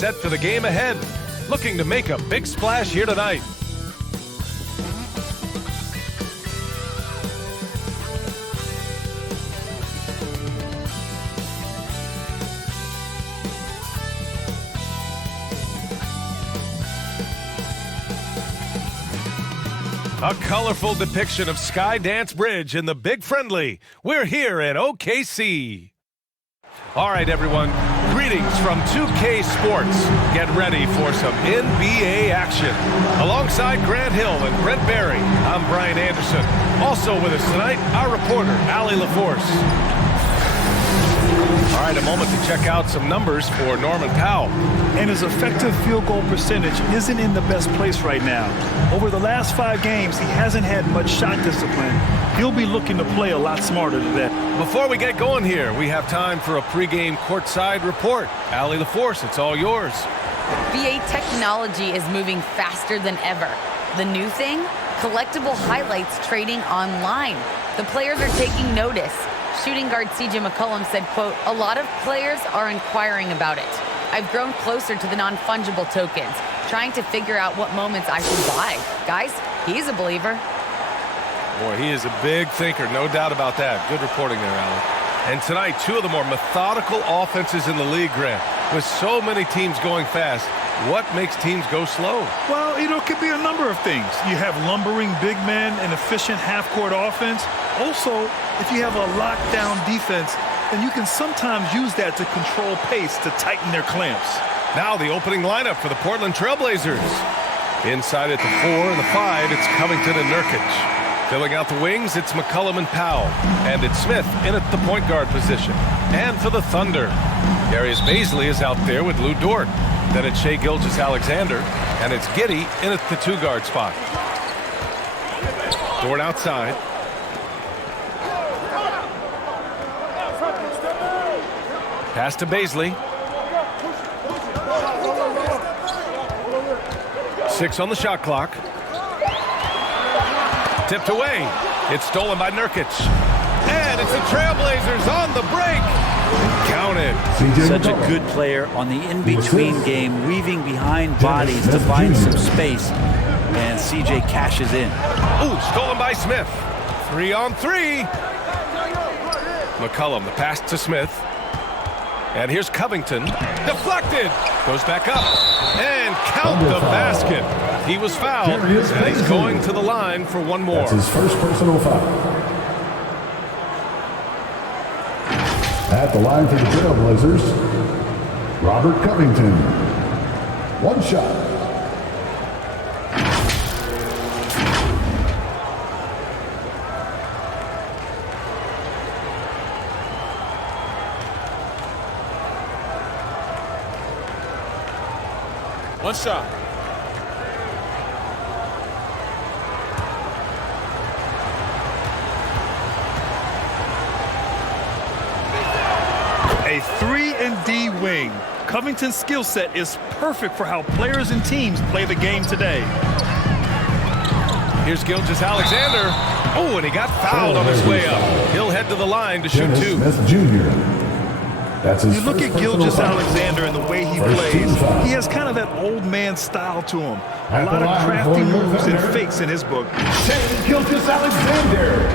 set for the game ahead, looking to make a big splash here tonight. A colorful depiction of Skydance Bridge in the Big Friendly. We're here at OKC. All right, everyone. Greetings from 2K Sports. Get ready for some NBA action. Alongside Grant Hill and Brent Berry, I'm Brian Anderson. Also with us tonight, our reporter, Allie LaForce. All right, a moment to check out some numbers for Norman Powell. And his effective field goal percentage isn't in the best place right now. Over the last 5 games, he hasn't had much shot discipline. He'll be looking to play a lot smarter today. Before we get going here, we have time for a pregame courtside report. Allie LaForce, it's all yours. VA technology is moving faster than ever. The new thing? Collectible highlights trading online. The players are taking notice. Shooting guard CJ McCollum said, quote, "A lot of players are inquiring about it. I've grown closer to the non-fungible tokens, trying to figure out what moments I should buy." Guys, he's a believer. Boy, he is a big thinker, no doubt about that. Good reporting there, Allie. And tonight, 2 of the more methodical offenses in the league, Grant. With so many teams going fast, what makes teams go slow? Well, it could be a number of things. You have lumbering big men and efficient half-court offense. Also, if you have a lockdown defense, then you can sometimes use that to control pace to tighten their clamps. Now the opening lineup for the Portland Trailblazers. Inside at the 4 and the 5, it's Covington and Nurkic. Filling out the wings, it's McCollum and Powell. And it's Smith in at the point guard position. And for the Thunder, Darius Bazley is out there with Lou Dort. Then it's Shai Gilgeous-Alexander. And it's Giddey in at the 2-guard spot. Dort outside. Pass to Bazley. 6 on the shot clock. Tipped away. It's stolen by Nurkic. And it's the Trailblazers on the break. Counted. Such a good player on the in-between game, weaving behind bodies to find some space. And CJ cashes in. Ooh, stolen by Smith. 3 on 3. McCollum, the pass to Smith. And here's Covington. Deflected. Goes back up. And count the basket. He was fouled. And he's going to the line for one more. That's his first personal foul. At the line for the Trailblazers, Robert Covington. 1 shot. One shot. A 3-and-D wing. Covington's skill set is perfect for how players and teams play the game today. Here's Gilgeous-Alexander. Oh, and he got fouled on his way up. He'll head to the line to shoot 2. Smith Jr. That's his You look at Gilgeous-Alexander and the way he plays, he has kind of that old man style to him. A lot of crafty moves and fakes in his book. Shai Gilgeous-Alexander.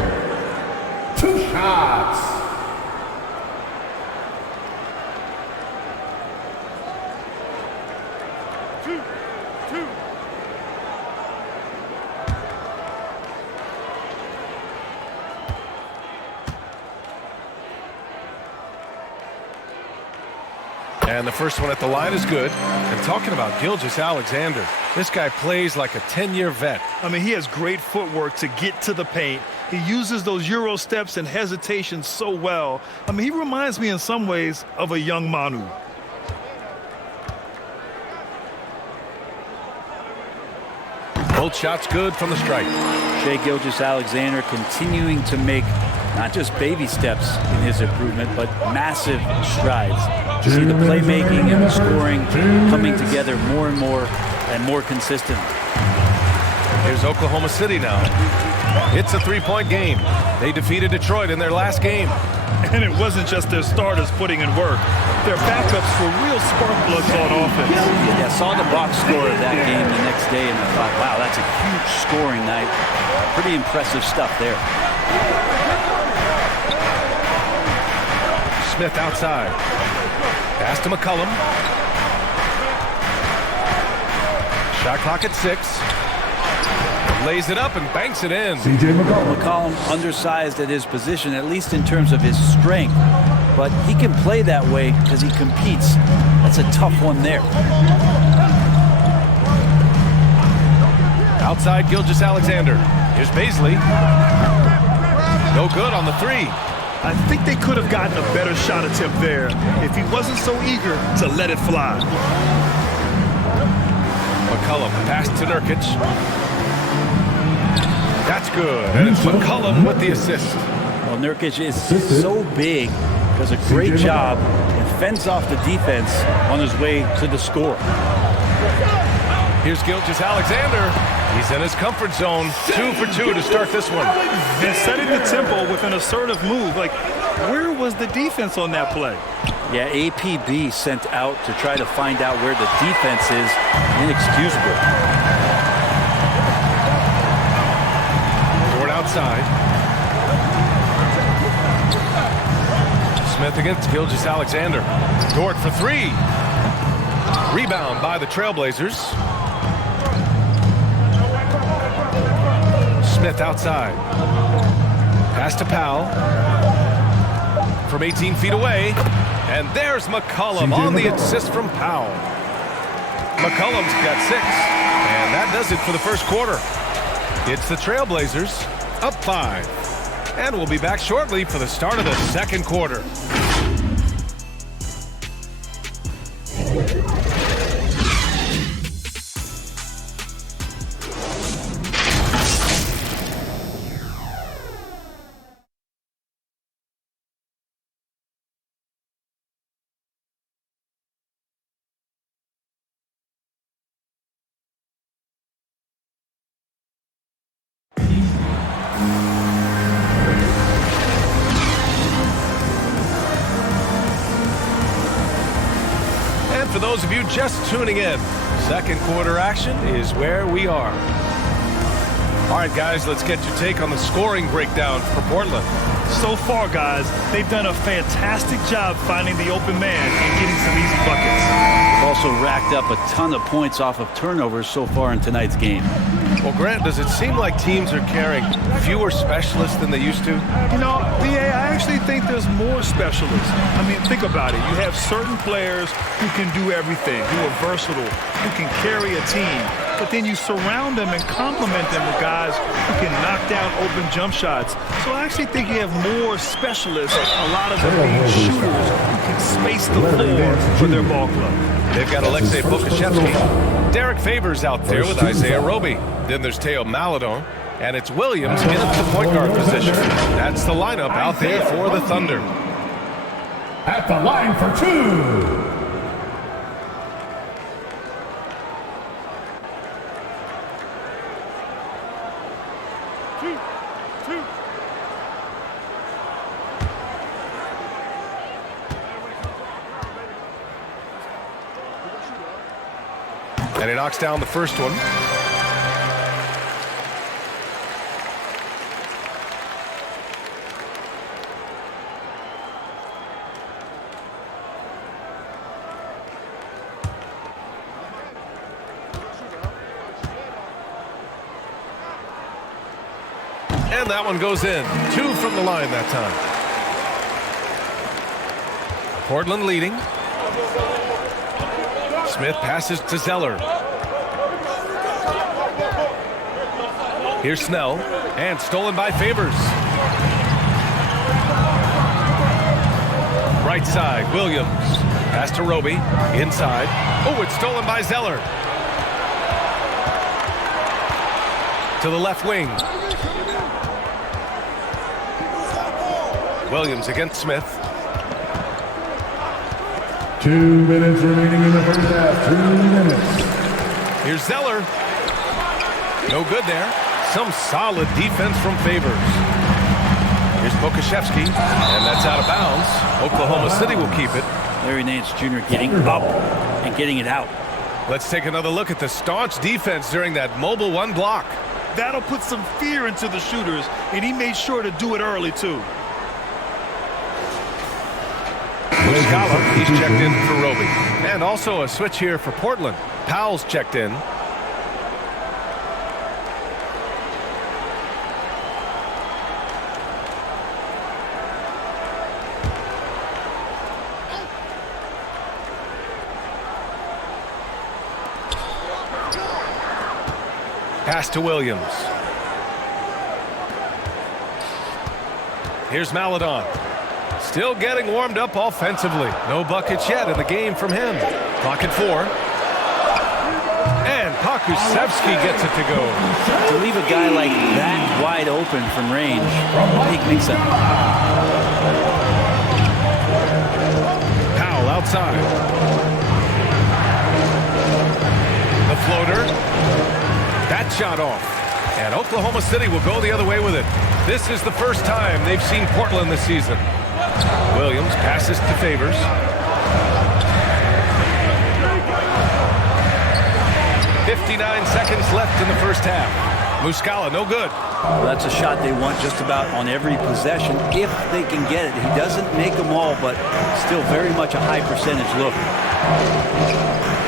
2 shots. And the first one at the line is good. And talking about Gilgeous-Alexander, this guy plays like a 10-year vet. I mean, he has great footwork to get to the paint. He uses those Euro steps and hesitations so well. I mean, he reminds me in some ways of a young Manu. Both shots good from the stripe. Shai Gilgeous-Alexander continuing to make not just baby steps in his improvement, but massive strides. You see the playmaking and the scoring coming together more and more consistent. Here's Oklahoma City now. It's a 3-point game. They defeated Detroit in their last game. And it wasn't just their starters putting in work. Their backups were real spark plugs on offense. Yeah, saw the box score of that game the next day, and I thought, wow, that's a huge scoring night. Pretty impressive stuff there. Smith outside. Pass to McCollum. Shot clock at 6. Lays it up and banks it in. C.J. McCollum. McCollum undersized at his position, at least in terms of his strength. But he can play that way because he competes. That's a tough one there. Outside Gilgeous-Alexander. Here's Baisley. No good on the 3. I think they could have gotten a better shot attempt there if he wasn't so eager to let it fly. McCollum pass to Nurkic. That's good. And it's McCollum with the assist. Well, Nurkic is so big, does a great job, and fends off the defense on his way to the score. Here's Gilgeous-Alexander. He's in his comfort zone. 2 for 2 to start this one. And setting the tempo with an assertive move. Like, where was the defense on that play? Yeah, APB sent out to try to find out where the defense is. Inexcusable. Dort outside. Smith against Gilgeous-Alexander. Dort for 3. Rebound by the Trailblazers. Smith outside. Pass to Powell. From 18 feet away. And there's McCollum on the assist from Powell. McCollum's got 6. And that does it for the first quarter. It's the Trailblazers up 5. And we'll be back shortly for the start of the second quarter. For those of you just tuning in, second quarter action is where we are. All right, guys, let's get your take on the scoring breakdown for Portland. So far, guys, they've done a fantastic job finding the open man and getting some easy buckets. They've also racked up a ton of points off of turnovers so far in tonight's game. Well, Grant, does it seem like teams are carrying fewer specialists than they used to? You know, VA, I actually think there's more specialists. I mean, think about it. You have certain players who can do everything, who are versatile, who can carry a team. But then you surround them and complement them with guys who can knock down open jump shots. So I actually think you have more specialists, a lot of them being shooters who can space the floor for their ball club. They've got Alexei Bukashevsky. Derek Favors out there with Isaiah Roby. Then there's Teo Maladon. And it's Williams in at the point guard position. That's the lineup out there for the Thunder. At the line for 2. And he knocks down the first one. And that one goes in. 2 from the line that time. Portland leading. Smith passes to Zeller. Here's Snell. And stolen by Favors. Right side, Williams. Pass to Roby. Inside. Oh, it's stolen by Zeller. To the left wing. Williams against Smith. 2 minutes remaining in the first half. 2 minutes. Here's Zeller. No good there. Some solid defense from Favors. Here's Pokashevsky, and that's out of bounds. Oklahoma City will keep it. Larry Nance Jr. getting up and getting it out. Let's take another look at the staunch defense during that mobile one block. That'll put some fear into the shooters, and he made sure to do it early, too. Muscala, he's checked in for Roby. And also a switch here for Portland. Powell's checked in. Pass to Williams. Here's Maledon. Still getting warmed up offensively. No buckets yet in the game from him. Clock at 4. And Pokusevski gets it to go. To leave a guy like that wide open from range, big mix-up. Powell outside. The floater. That shot off. And Oklahoma City will go the other way with it. This is the first time they've seen Portland this season. Williams passes to Favors. .59 seconds left in the first half. Muscala, no good. Well, that's a shot they want just about on every possession if they can get it. He doesn't make them all, but still very much a high percentage look.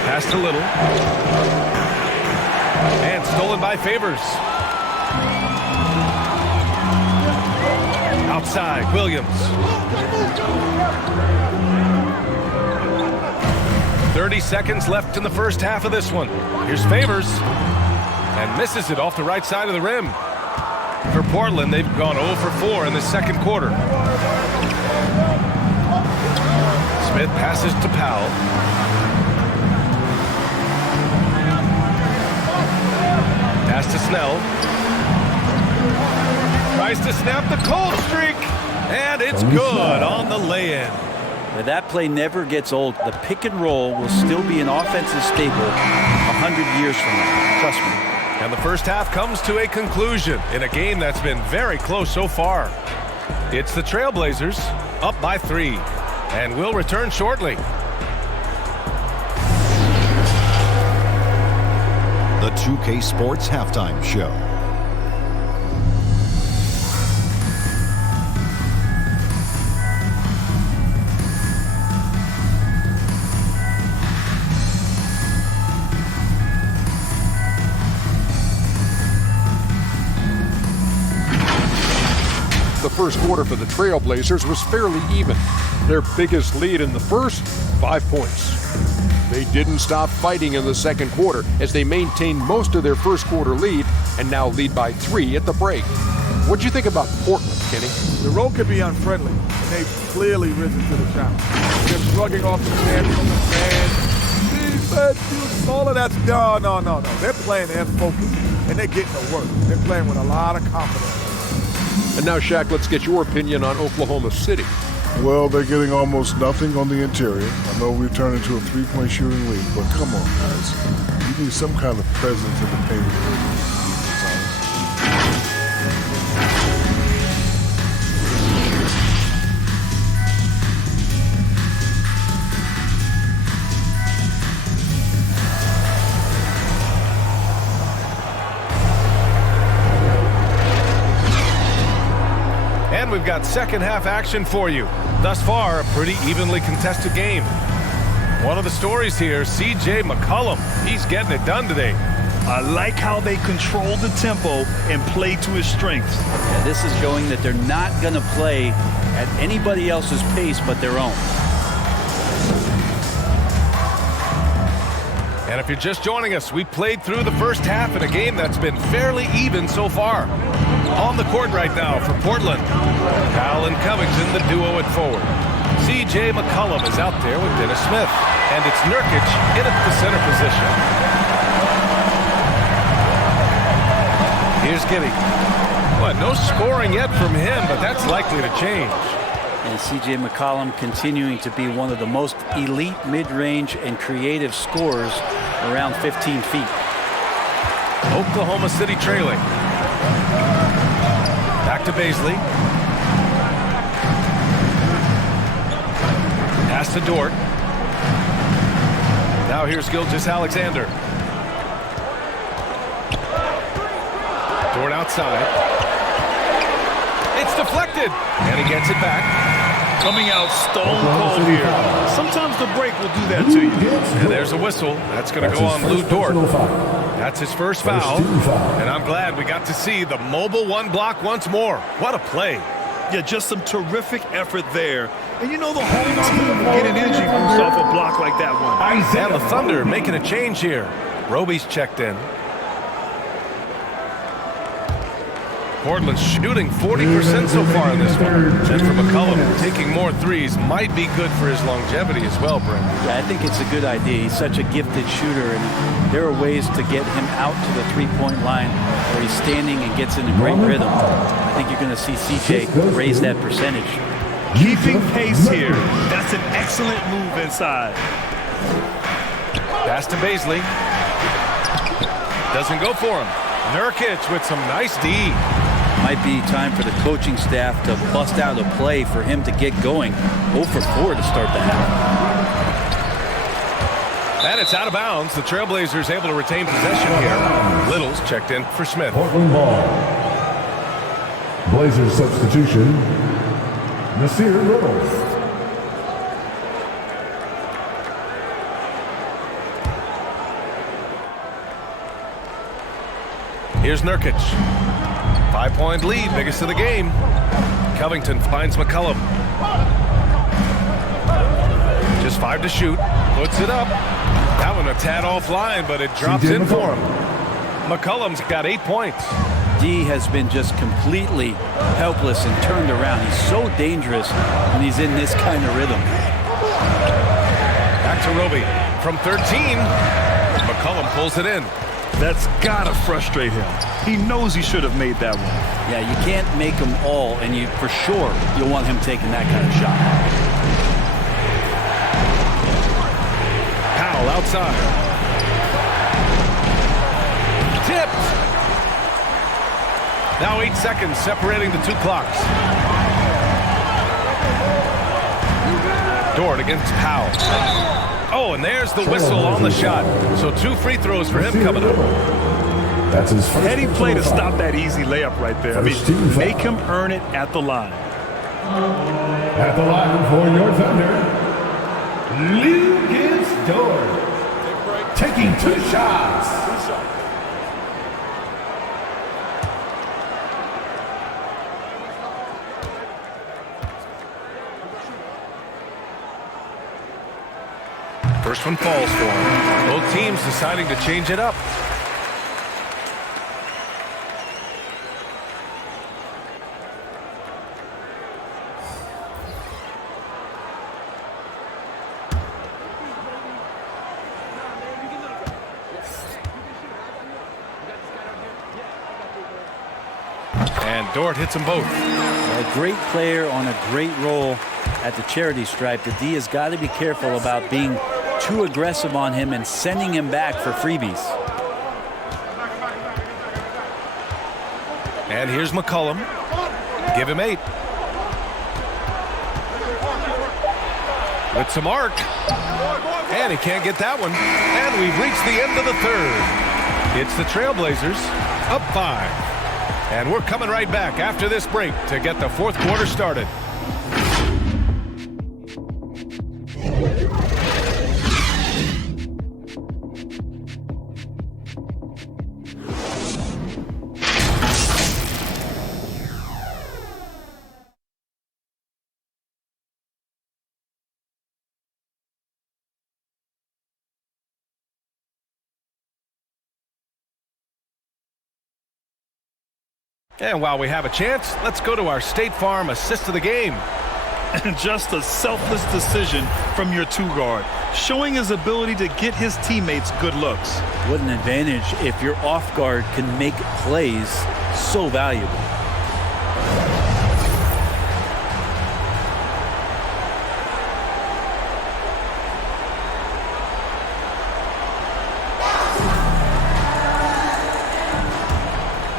Pass to Little. And stolen by Favors. Outside, Williams. 30 seconds left in the first half of this one. Here's Favors. And misses it off the right side of the rim. For Portland, they've gone 0 for 4 in the second quarter. Smith passes to Powell. Pass to Snell. Tries to snap the cold streak. And it's good on the lay-in. Now, that play never gets old. The pick and roll will still be an offensive staple 100 years from now. Trust me. And the first half comes to a conclusion in a game that's been very close so far. It's the Trailblazers up by 3. And we'll return shortly. The 2K Sports Halftime Show. The first quarter for the Trailblazers was fairly even. Their biggest lead in the first, 5 points. They didn't stop fighting in the second quarter as they maintained most of their first quarter lead and now lead by 3 at the break. What'd you think about Portland, Kenny? The road could be unfriendly, and they've clearly risen to the challenge. They're shrugging off the fans from the fans. All of that's no. They're playing and focused, and they're getting to work. They're playing with a lot of confidence. And now, Shaq, let's get your opinion on Oklahoma City. Well, they're getting almost nothing on the interior. I know we've turned into a 3-point shooting lead, but come on, guys. You need some kind of presence in the paint. And we've got second half action for you. Thus far, a pretty evenly contested game. One of the stories here, C.J. McCollum. He's getting it done today. I like how they control the tempo and play to his strengths. Yeah, this is showing that they're not going to play at anybody else's pace but their own. And if you're just joining us, we played through the first half in a game that's been fairly even so far. On the court right now for Portland, Powell and Covington, the duo at forward. C.J. McCollum is out there with Dennis Smith. And it's Nurkic in at the center position. Here's Giddey. Well, no scoring yet from him, but that's likely to change. And C.J. McCollum continuing to be one of the most elite mid-range and creative scorers around 15 feet. Oklahoma City trailing. Back to Baisley. Pass to Dort. Now here's Gilgeous-Alexander. Dort outside. It's deflected, and he gets it back. Coming out stone cold here. Sometimes the break will do that to you. And there's a whistle. That's going to go on Lou Dort. That's his first foul. And I'm glad we got to see the mobile one block once more. What a play. Yeah, just some terrific effort there. And you know the whole team will get an energy boost off a block like that one. And the Thunder making a change here. Roby's checked in. Portland's shooting 40% so far in this one. And for McCollum, taking more threes might be good for his longevity as well, Brent. Yeah, I think it's a good idea. He's such a gifted shooter, and there are ways to get him out to the three-point line where he's standing and gets in a great rhythm. I think you're going to see CJ raise that percentage. Keeping pace here. That's an excellent move inside. Pass to Baisley. Doesn't go for him. Nurkic with some nice D. Might be time for the coaching staff to bust out a play for him to get going. 0 for 4 to start the half. And it's out of bounds. The Trailblazers able to retain possession here. Little's checked in for Smith. Portland ball. Blazers substitution. Nasir Little. Here's Nurkic. 5-point lead, biggest of the game. Covington finds McCollum. Just 5 to shoot. Puts it up. That one a tad offline, but it drops in for him. McCollum's got 8 points. D has been just completely helpless and turned around. He's so dangerous when he's in this kind of rhythm. Back to Roby. From 13, McCollum pulls it in. That's gotta frustrate him. He knows he should have made that one. Yeah, you can't make them all, and you for sure you'll want him taking that kind of shot. Powell outside. Tipped. Now 8 seconds separating the 2 clocks. Dort against Powell. Oh, and there's the whistle on the shot. So 2 free throws for him coming up. That's his first. Heady play to stop that easy layup right there. I mean, make him earn it at the line. At the line for your Thunder, Lucas Dort. Taking 2 shots. First one falls for him. Both teams deciding to change it up. And Dort hits them both. A great player on a great role at the charity stripe. The D has got to be careful about being too aggressive on him and sending him back for freebies. And here's McCollum. Give him 8. With some arc. And he can't get that one. And we've reached the end of the 3rd. It's the Trailblazers up 5. And we're coming right back after this break to get the 4th quarter started. And while we have a chance, let's go to our State Farm assist of the game. And just a selfless decision from your 2 guard, showing his ability to get his teammates good looks. What an advantage if your off guard can make plays so valuable.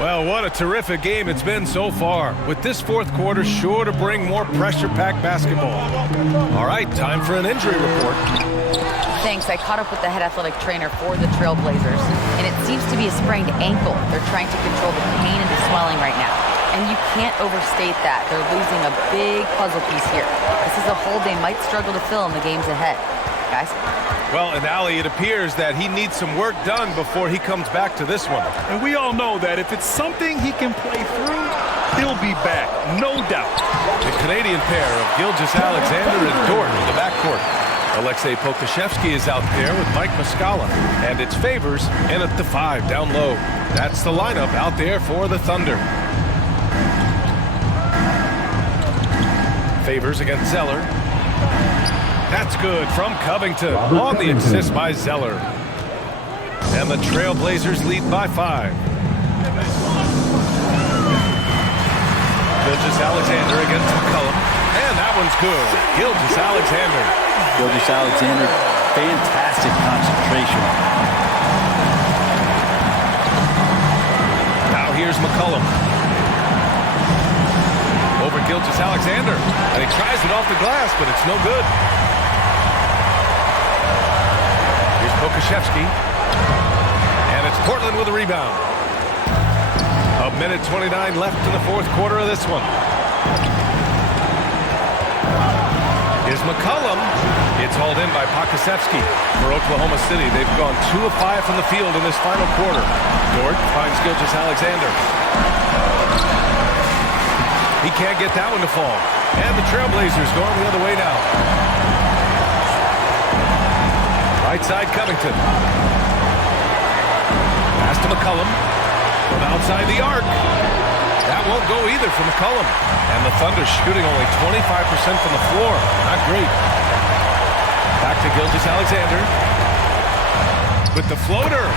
Well, what a terrific game it's been so far, with this fourth quarter sure to bring more pressure-packed basketball. All right, time for an injury report. Thanks. I caught up with the head athletic trainer for the Trailblazers, and it seems to be a sprained ankle. They're trying to control the pain and the swelling right now. And you can't overstate that. They're losing a big puzzle piece here. This is a hole they might struggle to fill in the games ahead. Guys? Well, and Allie, it appears that he needs some work done before he comes back to this one. And we all know that if it's something he can play through, he'll be back, no doubt. The Canadian pair of Gilgeous-Alexander and Dort in the backcourt. Alexei Pokusevski is out there with Mike Muscala, and it's Favors in at the 5 down low. That's the lineup out there for the Thunder. Favors against Zeller. That's good from Covington on the assist by Zeller. And the Trailblazers lead by 5. Gilgeous-Alexander against McCollum. And that one's good. Gilgeous-Alexander. Gilgeous-Alexander, fantastic concentration. Now here's McCollum. Over Gilgeous-Alexander. And he tries it off the glass, but it's no good. Here's Pokusevski. And it's Portland with a rebound. A minute 29 left in the fourth quarter of this one. Here's McCollum. It's hauled in by Pokusevski for Oklahoma City. They've gone 2 of 5 from the field in this final quarter. Dort finds Gilgeous-Alexander. He can't get that one to fall. And the Trailblazers going the other way now. Right side, Covington. Pass to McCollum. From outside the arc. That won't go either for McCollum. And the Thunder shooting only 25% from the floor. Not great. Back to Gilgeous-Alexander. With the floater.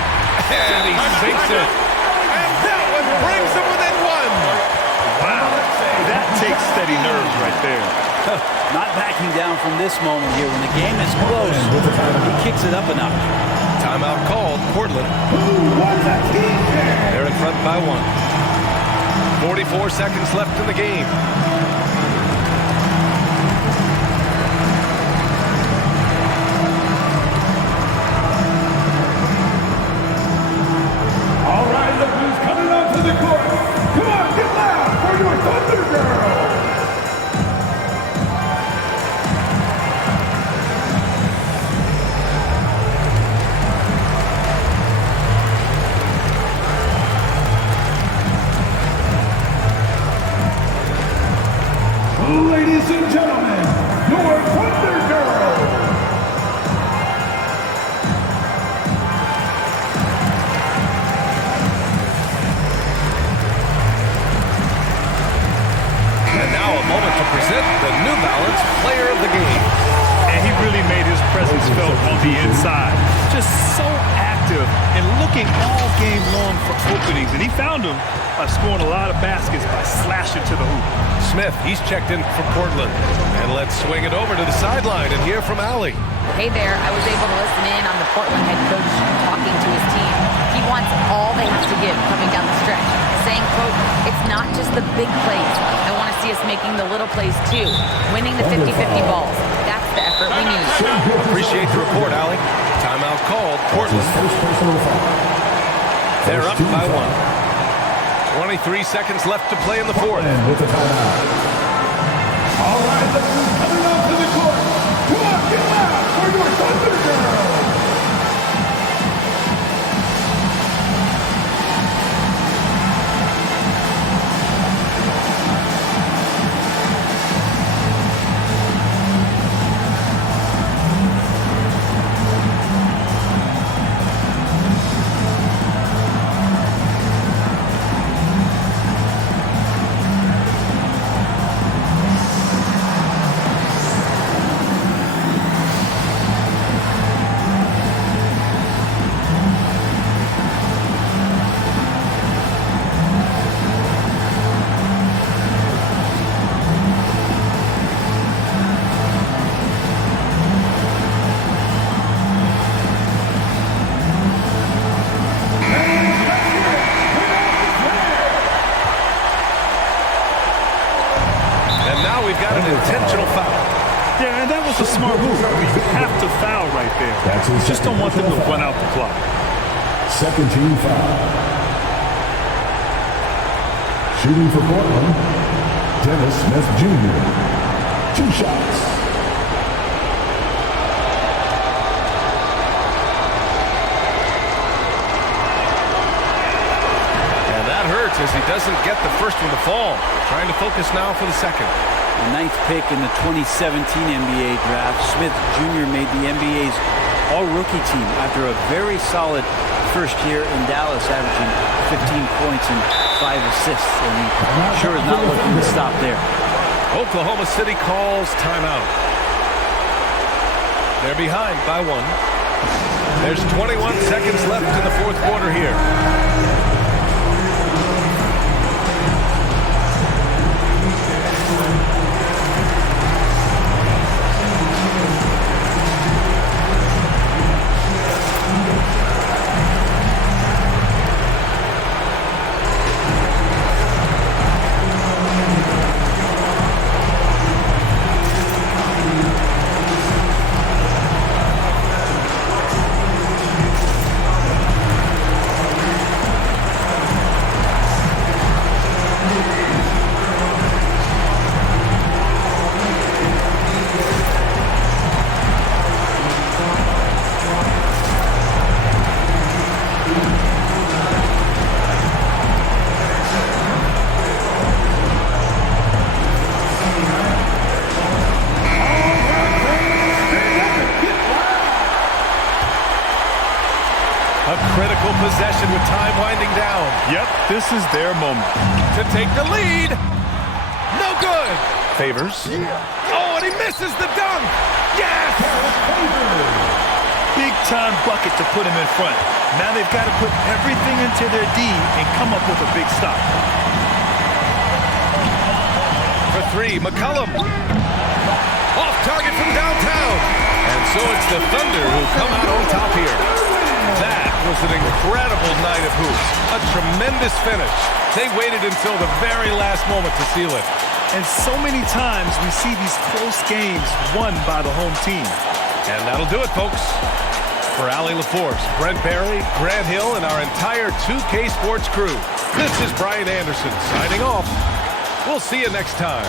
And he sinks it. And that one brings him within 1. Wow. That takes steady nerves right there. Not backing down from this moment here. When the game is close, he kicks it up a notch. Timeout called. Portland. They're in front by 1. 44 seconds left in the game. All right, look who's coming onto the court. Come on, get loud for your Thunder Girl. Ladies and gentlemen, your Thunder Girl. And now a moment to present the New Balance Player of the Game. And he really made his presence felt on the inside. Just so active and looking all game long for openings. And he found them by scoring a lot of baskets by slashing to the hoop. Smith, he's checked in for Portland. And let's swing it over to the sideline and hear from Allie. Hey there, I was able to listen in on the Portland head coach talking to his team. He wants all they have to give coming down the stretch, saying, quote, it's not just the big plays. I want to see us making the little plays too, winning the 50-50 balls. That's the effort we need. Appreciate the report, Allie. Timeout called. Portland. They're up by 1. 23 seconds left to play in the fourth. With the timeout. All right, look who's coming onto the court. Come on, get loud for your Thunder Girl. You have to foul right there. You just don't want them to run out the clock. Second team foul. Shooting for Portland, Dennis Smith Jr. 2 shots. And that hurts as he doesn't get the first one to fall. Trying to focus now for the second. The 9th pick in the 2017 NBA draft, Smith Jr. made the NBA's all-rookie team after a very solid first year in Dallas, averaging 15 points and 5 assists, and he sure is not looking to stop there. Oklahoma City calls timeout. They're behind by 1. There's 21 seconds left in the fourth quarter here. A critical possession with time winding down. Yep, this is their moment. To take the lead. No good. Favors. Oh, and he misses the dunk. Yes! Big time bucket to put him in front. Now they've got to put everything into their D and come up with a big stop. For 3, McCollum. Off target from downtown. And so it's the Thunder who come out on top here. That was an incredible night of hoops. A tremendous finish. They waited until the very last moment to seal it. And so many times we see these close games won by the home team. And that'll do it, folks. For Allie LaForce, Brent Barry, Grant Hill, and our entire 2K Sports crew, this is Brian Anderson signing off. We'll see you next time.